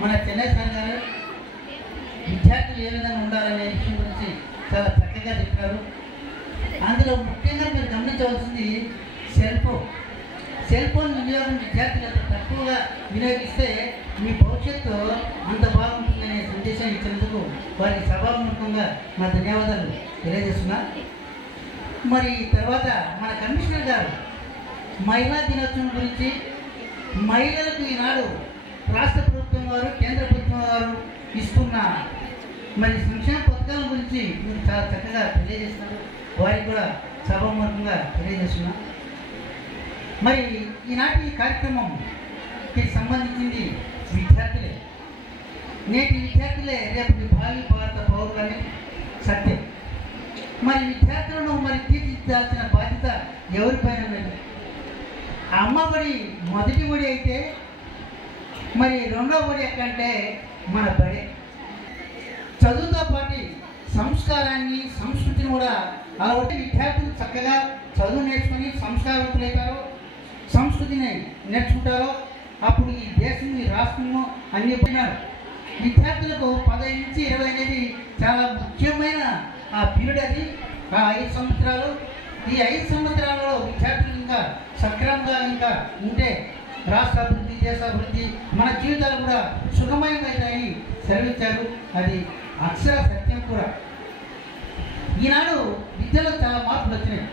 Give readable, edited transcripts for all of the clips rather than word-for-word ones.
మన చెన్నై సార్ గారు విద్యార్థులు ఏ విధంగా ఉండాలనే విషయం గురించి చాలా చక్కగా చెప్పారు. అందులో ముఖ్యంగా మీరు గమనించవలసింది సెల్ ఫోన్ వినియోగం విద్యార్థులు తక్కువగా వినియోగిస్తే మీ భవిష్యత్తు అంత బాగుంటుందనే సందేశాన్ని ఇచ్చినందుకు వారికి సభాముఖంగా నా ధన్యవాదాలు తెలియజేస్తున్నా. మరి తర్వాత మన కమిషనర్ గారు మహిళా దినోత్సవం గురించి మహిళలకు ఈనాడు రాష్ట్ర ప్రభుత్వం వారు కేంద్ర ప్రభుత్వం వారు ఇస్తున్న మరి సంక్షేమ పథకాల గురించి మీరు చాలా చక్కగా తెలియజేస్తున్నారు. వారికి కూడా సభాముఖంగా తెలియజేస్తున్నా. మరి ఈనాటి కార్యక్రమంకి సంబంధించింది విద్యార్థులే. నేటి విద్యార్థులే రేపు భావి భారత పౌరులని సత్యం. మరి విద్యార్థులను మరి తీర్చిదిద్దాల్సిన బాధ్యత ఎవరిపైన లేదు. అమ్మబడి మొదటి బడి అయితే మరి రెండో బడి ఎక్కంటే మన బడే. చదువుతో పాటు సంస్కారాన్ని సంస్కృతిని కూడా అలవాటు విద్యార్థులు చక్కగా చదువు నేర్చుకొని సంస్కారవంతులవుతారో సంస్కృతిని నేర్చుకుంటారో అప్పుడు ఈ దేశం ఈ రాష్ట్రము అన్ని పోయినారు. విద్యార్థులకు 15 నుంచి 20 అనేది చాలా ముఖ్యమైన ఆ పీరియడ్. అది ఆ 5 సంవత్సరాలు. ఈ 5 సంవత్సరాలలో విద్యార్థులు ఇంకా సక్రమంగా ఇంకా ఉంటే రాష్ట్ర అభివృద్ధి దేశాభివృద్ధి మన జీవితాలు కూడా సుఖమయమైనాయి సెలవిచ్చారు. అది అక్షర సత్యం కూడా. ఈనాడు విద్యలో చాలా మార్పులు వచ్చినాయి.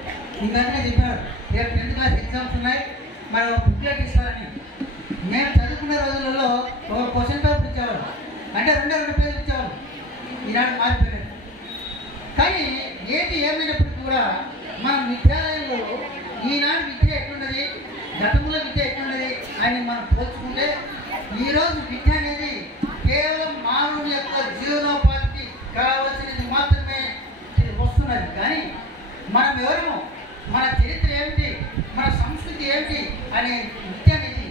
ఇందాకనే చెప్పారు రేపు 10th క్లాస్ ఎగ్జామ్స్ ఉన్నాయి, మనం బుక్లెట్ ఇస్తారని. మేము చదువుకునే రోజులలో ఒక క్వశ్చన్ పేపర్ ఇచ్చేవాళ్ళు, అంటే 2 పేజీలు ఇచ్చేవాళ్ళు. ఈనాడు మారిపోయారు. కానీ ఏమైనప్పటికీ కూడా మన విద్యాలయంలో ఈనాడు విద్య ఎట్లున్నది, గతంలో విద్య ఎట్లున్నది అని మనం పోల్చుకుంటే ఈరోజు విద్య అనేది కేవలం మానవుని యొక్క జీవనోపాధికి కావలసినది మాత్రమే వస్తున్నది. కానీ మనం ఎవరము, మన చరిత్ర ఏమిటి, మన సంస్కృతి ఏమిటి అనే విద్య అనేది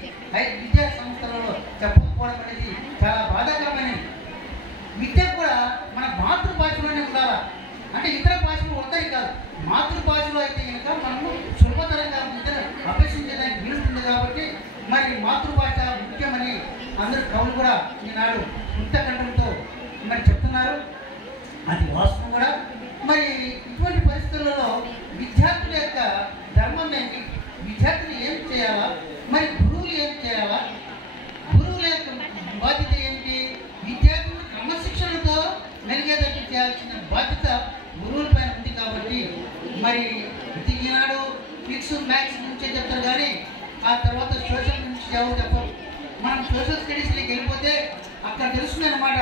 విద్యా సంస్థలలో చెప్పకపోవడం అనేది చాలా బాధాకరమైనది. విద్య కూడా మన మాతృభాషలోనే ఉండాలా. అంటే ఇతర భాషలు వద్దని కాదు, మాతృభాషలో అయితే కనుక మనము సులభతరంగా విద్యను అభ్యసించడానికి వీలుంటుంది. కాబట్టి మరి మాతృభాష ముఖ్యమని అందరూ కవులు కూడా ఈనాడు ఉత్తకంఠంతో మరి చెప్తున్నారు. అది వాస్తవం కూడా. మరి ఇటువంటి పరిస్థితులలో విద్యార్థుల యొక్క ధర్మం ఏంటి, విద్యార్థులు ఏం చేయాలా, మరి గురువులు ఏం చేయాలా, గురువుల యొక్క బాధ్యత ఏంటి, విద్యార్థులు క్రమశిక్షణతో మెరుగేదట్టు చేయాల్సిన బాధ్యత గురువుల పైన ఉంది. కాబట్టి మరి ఈనాడు ఫిక్స్ మ్యాథ్స్ నుంచే చెప్తారు కానీ ఆ తర్వాత సోషల్ నుంచి ఎవరు చెప్పరు. మనం సోషల్ స్టడీస్లోకి వెళ్ళిపోతే అక్కడ తెలుస్తుంది అన్నమాట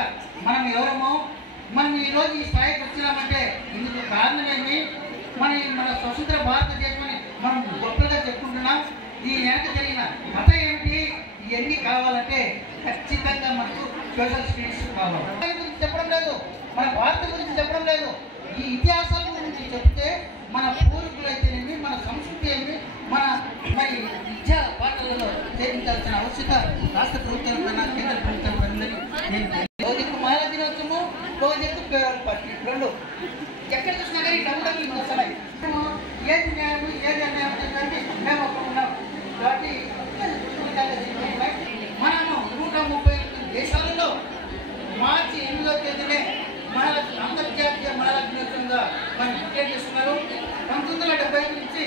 మనం ఎవరమో, మనం ఈరోజు ఈ స్థాయికి వచ్చినామంటే ఇందుకు కారణమేమి, మన స్వతంత్ర భారతదేశమని మనం గొప్పగా చెప్పుకుంటున్నాం. ఈ వెనక జరిగిన కథ ఏమిటి, ఇవన్నీ కావాలంటే ఖచ్చితంగా మనకు సోషల్ స్టడీస్ కావాలి. గురించి చెప్పడం లేదు, మన భారత గురించి చెప్పడం లేదు, ఈ ఇతిహాసాల గురించి చెప్తే మన పూర్వీకులు అయితేనేమి, మన సంస్కృతి ఏమి, మరి విద్యా పాఠాలలో చేయించాల్సిన అవసరత రాష్ట్ర ప్రభుత్వం పైన కేంద్ర ప్రభుత్వం పైన నేను మహిళా దినోత్సవము రోజు పేరు పార్టీ 2 ఎక్కడ చూసినా కానీ డబ్బులు వస్తున్నాయి. ఏది న్యాయం ఏది అన్యాయం అంటే మేము అక్కడ ఉన్నాం. కాబట్టి మనము 138 దేశాలలో మార్చి 8వ తేదీనే అంతర్జాతీయ మహిళా దినోత్సవంగా మనం డిక్లేర్ చేస్తున్నారు. 1970 నుంచి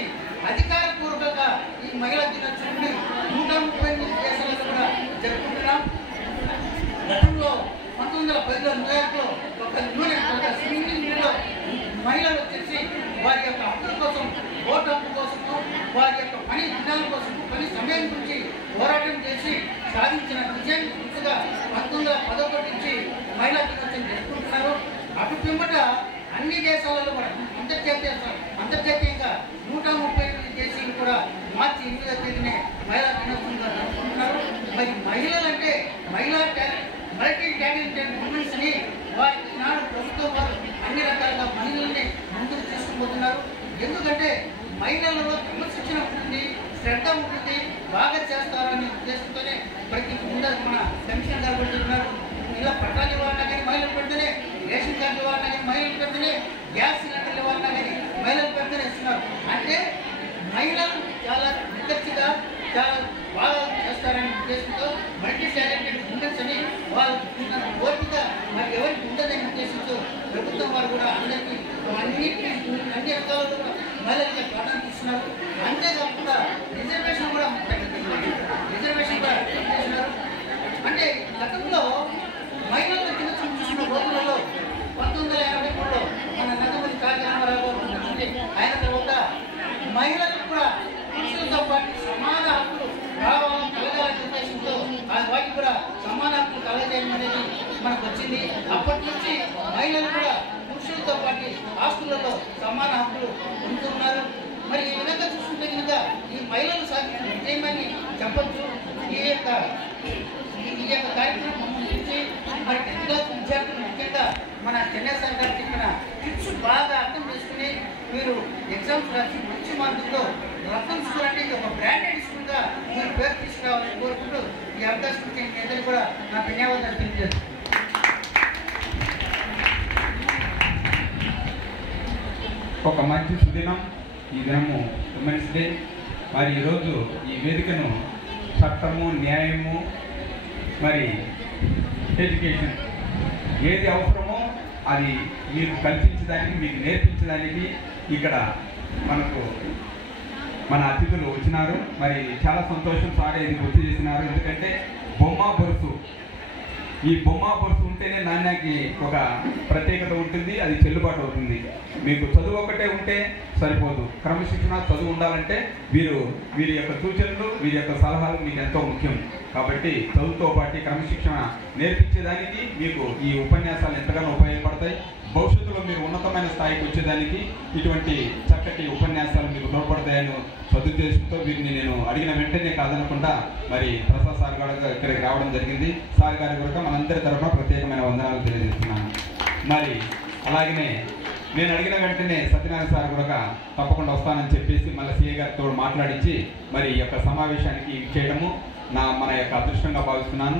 అధికారపూర్వకంగా ఈ మహిళా దినోత్సవాన్ని 138 దేశాలలో కూడా జరుపుకుంటున్నాం. గతంలో 1910లో న్యూయార్క్లో ఒక స్విమ్మింగ్ పూల్లో మహిళలు వచ్చేసి వారి యొక్క హక్కుల కోసం, ఓటు హక్కు కోసము, వారి యొక్క పని దినాల కోసం, పని సమయం గురించి పోరాటం చేసి సాధించిన విజయం గుర్తుగా 1911 నుంచి మహిళా దినోత్సవం జరుపుకుంటున్నారు. అటు పిమ్మట అన్ని దేశాలలో కూడా అంతర్జాతీయంగా 138 దేశాలు కూడా మార్చి 8వ తేదీనే మహిళా దినోత్సవంగా జరుపుకుంటున్నారు. మరి మహిళలంటే మల్టీ టాలెంటెడ్ ఉమెన్స్ ని వారికి నాడు ప్రభుత్వం వారు అన్ని రకాలుగా మహిళల్ని ముందుకు తీసుకుపోతున్నారు. ఎందుకంటే మహిళలలో క్రమశిక్షణ ఉంటుంది, శ్రద్ధ ఉంటుంది, బాగా చేస్తారనే ఉద్దేశంతోనే ప్రతి ముందు మన కమిషన్ గారు పెడుతున్నారు. ఇలా పట్టాలు ఇవ్వాలన్నా కానీ మహిళలు పెడితేనే, రేషన్ కార్డు ఇవ్వాలన్నా కానీ మహిళలు పెడితేనే, గ్యాస్ సిలిండర్లు ఇవ్వాలన్నా కానీ మహిళలు పెడితేనే ఇస్తున్నారు. అంటే మహిళలు చాలా నిక్కచ్చిగా చాలా బాగా చేస్తారనే ఉద్దేశంతో మల్టీ టాలెంటెడ్ ఉమెన్స్ అని అన్ని రకాలుగా మహిళలకి ప్రాధాన్యత ఇస్తున్నారు. అంతేకాకుండా రిజర్వేషన్ కూడా ఇస్తున్నారు. అంటే గతంలో మహిళలకు కింద చూసిన రోజులలో 1983లో మన నందమూరి తారక రామారావు ఆయన తర్వాత మహిళలకు కూడా పురుషులతో పాటు సమాన హక్కులు రావాలని కలగాలనే ఉద్దేశంతో వాటికి కూడా సమాన హక్కులు కలగజేయడం అనేది మనకు వచ్చింది. అప్పటి నుంచి మహిళలు కూడా పురుషులతో పాటు ఆస్తులలో సమాన హక్కులు పొందుతున్నారు. మరి ఈ విధంగా చూసుకుంటే కనుక ఈ మహిళలు సాధించిన విజయమని చెప్పచ్చు. ఈ యొక్క కార్యక్రమం గురించి మరి 10th క్లాస్ విద్యార్థులు ముఖ్యంగా మన చెన్నై సార్ గారు చెప్పిన టిప్స్ బాగా అర్థం చేసుకుని మీరు ఎగ్జామ్స్ రాసి మంచి మార్కులతో రత్నం స్కూల్ అంటే ఒక బ్రాండెడ్ స్కూల్గా మీరు పేరు తీసుకురావాలని కోరుకుంటూ ఈ అవకాశం ఇచ్చిన మీ అందరికీ కూడా నా ధన్యవాదాలు తెలియజేస్తాను. ఒక మంచి సుదినం, ఈ దినము ఉమెన్స్ డే. మరి ఈరోజు ఈ వేదికను చట్టము, న్యాయము, మరి ఎడ్యుకేషన్ ఏది అవసరమో అది మీకు కల్పించడానికి, మీకు నేర్పించడానికి ఇక్కడ మనకు మన అతిథులు వచ్చినారు. మరి చాలా సంతోషం సార్ ఇది గుర్తు చేసినారు. ఎందుకంటే బొమ్మ బొరుసు, ఈ బొమ్మ బొరుసు ఉంటేనే నాణ్యానికి ఒక ప్రత్యేకత ఉంటుంది, అది చెల్లుబాటు అవుతుంది. మీకు చదువు ఒకటే ఉంటే సరిపోదు, క్రమశిక్షణ చదువు ఉండాలంటే వీరి యొక్క సూచనలు, వీరి యొక్క సలహాలు మీకు ఎంతో ముఖ్యం. కాబట్టి చదువుతో పాటు క్రమశిక్షణ నేర్పించేదానికి మీకు ఈ ఉపన్యాసాలు ఎంతగానో ఉపయోగపడతాయి. భవిష్యత్తులో మీరు ఉన్నతమైన స్థాయికి వచ్చేదానికి ఇటువంటి చక్కటి ఉపన్యాసాలు మీకు తోడ్పడతాయని సదుద్దేశంతో వీరిని నేను అడిగిన వెంటనే కాదనకుండా మరి ప్రసాద్ సార్ గారు ఇక్కడికి రావడం జరిగింది. సార్ గారి కూడా మనందరి తరఫున ప్రత్యేకమైన వందనాలు తెలియజేస్తున్నాను. మరి అలాగనే నేను అడిగిన వెంటనే సత్యనారాయణ సార్ కూడా తప్పకుండా వస్తానని చెప్పేసి మళ్ళీ సిఏ గారితో మాట్లాడించి మరి ఈ యొక్క సమావేశానికి చేయడము మన యొక్క అదృష్టంగా భావిస్తున్నాను.